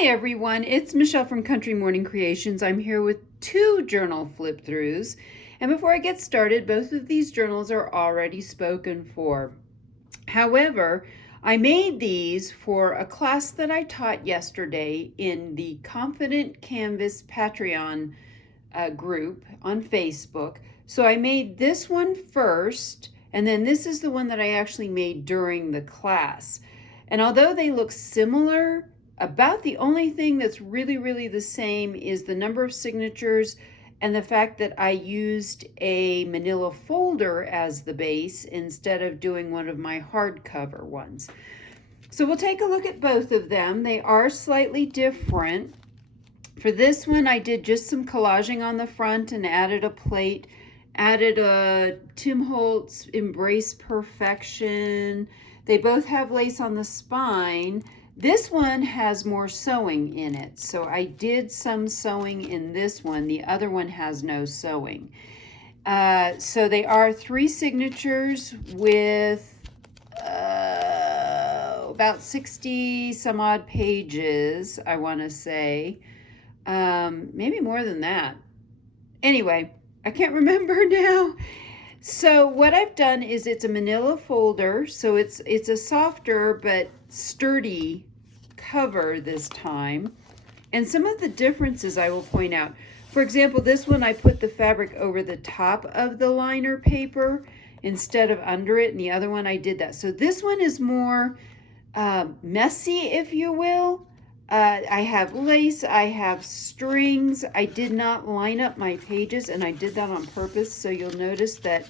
Hi everyone, it's Michelle from Country Morning Creations. I'm here with two journal flip throughs. And before I get started, both of these journals are already spoken for. However, I made these for a class that I taught yesterday in the Confident Canvas Patreon group on Facebook. So I made this one first, and then this is the one that I actually made during the class. And although they look similar, about the only thing that's really the same is the number of signatures and the fact that I used a manila folder as the base instead of doing one of my hardcover ones. So we'll take a look at both of them. They are slightly different. For this one, I did just some collaging on the front and added a plate, added a Tim Holtz Embrace Perfection. They both have lace on the spine. This one has more sewing in it, so I did some sewing in this one. The other one has no sewing. So they are 3 signatures with about 60 some odd pages, I want to say. Maybe more than that. Anyway, I can't remember now. So what I've done is it's a manila folder, so it's a softer but sturdy cover this time. And some of the differences I will point out. For example, this one I put the fabric over the top of the liner paper instead of under it, and the other one I did that. So this one is more messy, if you will. I have lace, I have strings. I did not line up my pages, and I did that on purpose, so you'll notice that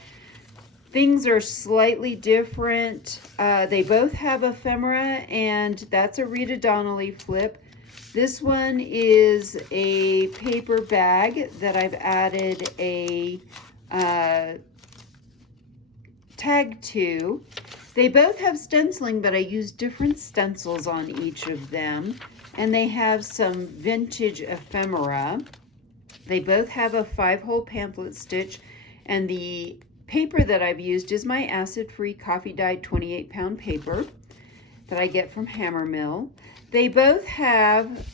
things are slightly different. They both have ephemera, and that's a Rita Donnelly flip. This one is a paper bag that I've added a tag to. They both have stenciling, but I used different stencils on each of them. And they have some vintage ephemera. They both have a 5-hole pamphlet stitch, and the paper that I've used is my acid-free coffee-dyed 28-pound paper that I get from Hammermill. They both have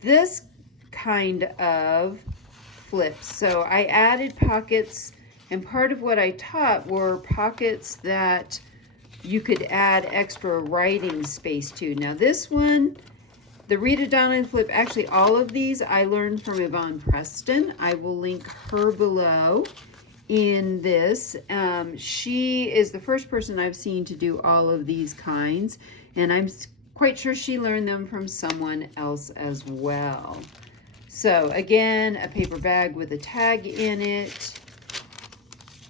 this kind of flips. So I added pockets, and part of what I taught were pockets that you could add extra writing space to. Now this one, the Rita Donnelly flip, actually all of these I learned from Yvonne Preston. I will link her below in this. She is the first person I've seen to do all of these kinds, and I'm quite sure she learned them from someone else as well. So again, a paper bag with a tag in it.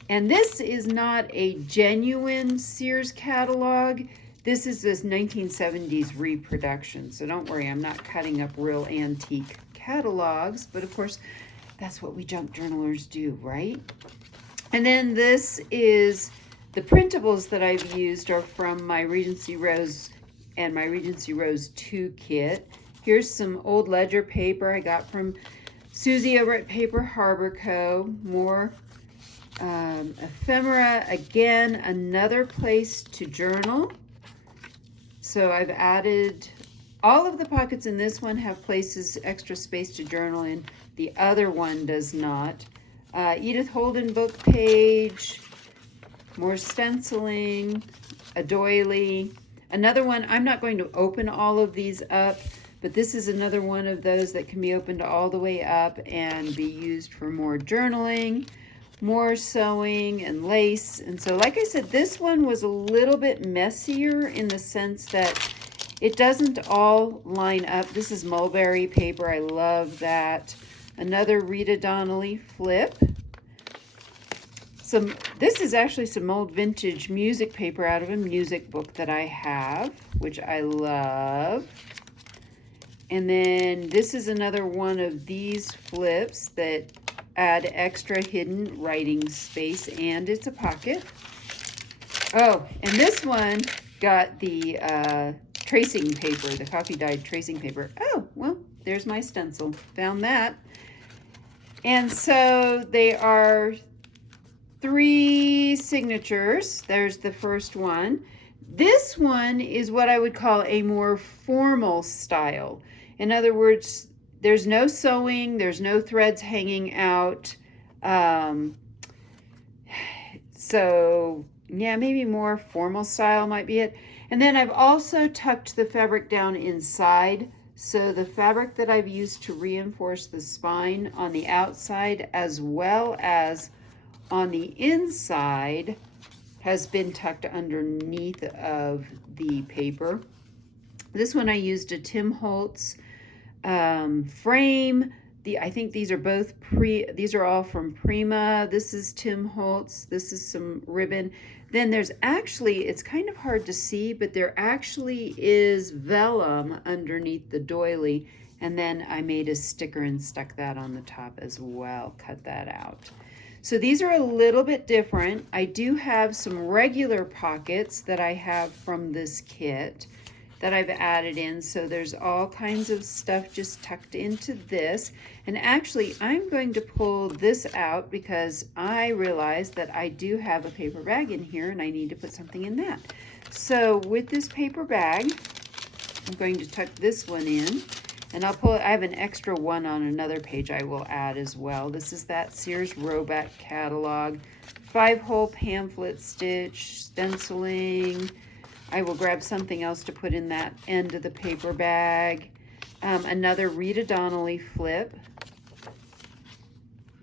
And this is not a genuine Sears catalog. This is this 1970s reproduction. So don't worry, I'm not cutting up real antique catalogs. But of course, that's what we junk journalers do, right? And then this is the printables that I've used are from my Regency Rose and my Regency Rose 2 kit. Here's some old ledger paper I got from Susie over at Paper Harbor Co. More ephemera, again, another place to journal. So I've added all of the pockets in this one have places, extra space to journal in. The other one does not. Edith Holden book page, more stenciling, a doily. Another one, I'm not going to open all of these up, but this is another one of those that can be opened all the way up and be used for more journaling, more sewing and lace. And so like I said, this one was a little bit messier in the sense that it doesn't all line up. This is mulberry paper. I love that. Another Rita Donnelly flip. This is actually some old vintage music paper out of a music book that I have, which I love. And then this is another one of these flips that add extra hidden writing space, and it's a pocket. Oh, and this one got the tracing paper, the coffee dyed tracing paper. Oh, well, there's my stencil. Found that. And so they are 3 signatures. There's the first one. This one is what I would call a more formal style. In other words, there's no sewing, there's no threads hanging out. Um, so yeah, maybe more formal style might be it. And then I've also tucked the fabric down inside. So the fabric that I've used to reinforce the spine on the outside as well as on the inside has been tucked underneath of the paper. This one I used a Tim Holtz frame. I think these are both these are all from Prima. This is Tim Holtz. This is some ribbon. Then there's actually, it's kind of hard to see, but there actually is vellum underneath the doily. And then I made a sticker and stuck that on the top as well, cut that out. So these are a little bit different. I do have some regular pockets that I have from this kit that I've added in. So there's all kinds of stuff just tucked into this. And actually, I'm going to pull this out because I realized that I do have a paper bag in here and I need to put something in that. So with this paper bag, I'm going to tuck this one in. And I'll pull, I have an extra one on another page I will add as well. This is that Sears Roebuck catalog. 5-hole pamphlet stitch, stenciling. I will grab something else to put in that end of the paper bag. Another Rita Donnelly flip.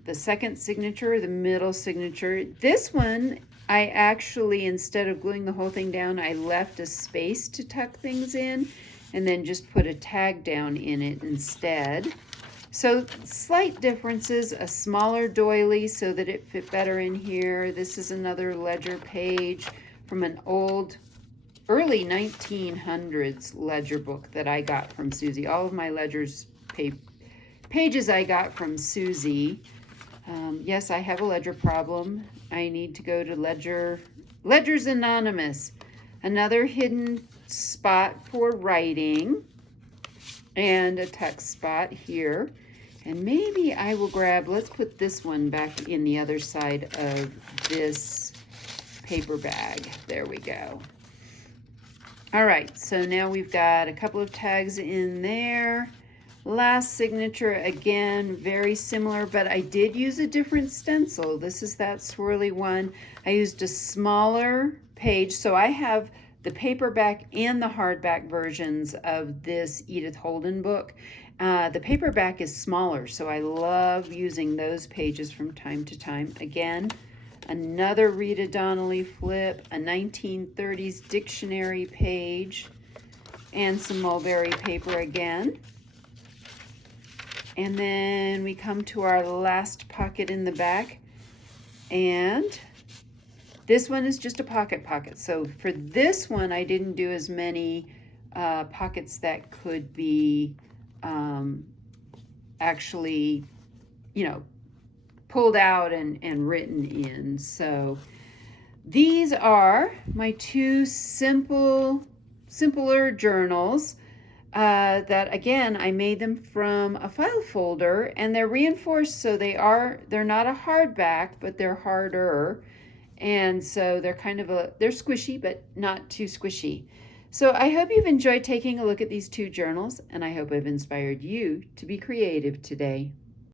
The second signature, the middle signature. This one, I actually, instead of gluing the whole thing down, I left a space to tuck things in, and then just put a tag down in it instead. So slight differences, a smaller doily so that it fit better in here. This is another ledger page from an old, early 1900s ledger book that I got from Susie. All of my ledgers pages I got from Susie. Yes, I have a ledger problem. I need to go to Ledgers Anonymous. Another hidden spot for writing and a text spot here. And maybe I will grab, let's put this one back in the other side of this paper bag. There we go. All right, so now we've got a couple of tags in there. Last signature, again, very similar, but I did use a different stencil. This is that swirly one. I used a smaller page, so I have the paperback and the hardback versions of this Edith Holden book. The paperback is smaller, so I love using those pages from time to time. Again, another Rita Donnelly flip, a 1930s dictionary page, and some mulberry paper again. And then we come to our last pocket in the back, and this one is just a pocket. So for this one, I didn't do as many pockets that could be actually, pulled out and written in. So these are my two simpler journals. That again, I made them from a file folder, and they're reinforced, so they're not a hardback, but they're harder, and so they're they're squishy, but not too squishy. So I hope you've enjoyed taking a look at these two journals, and I hope I've inspired you to be creative today.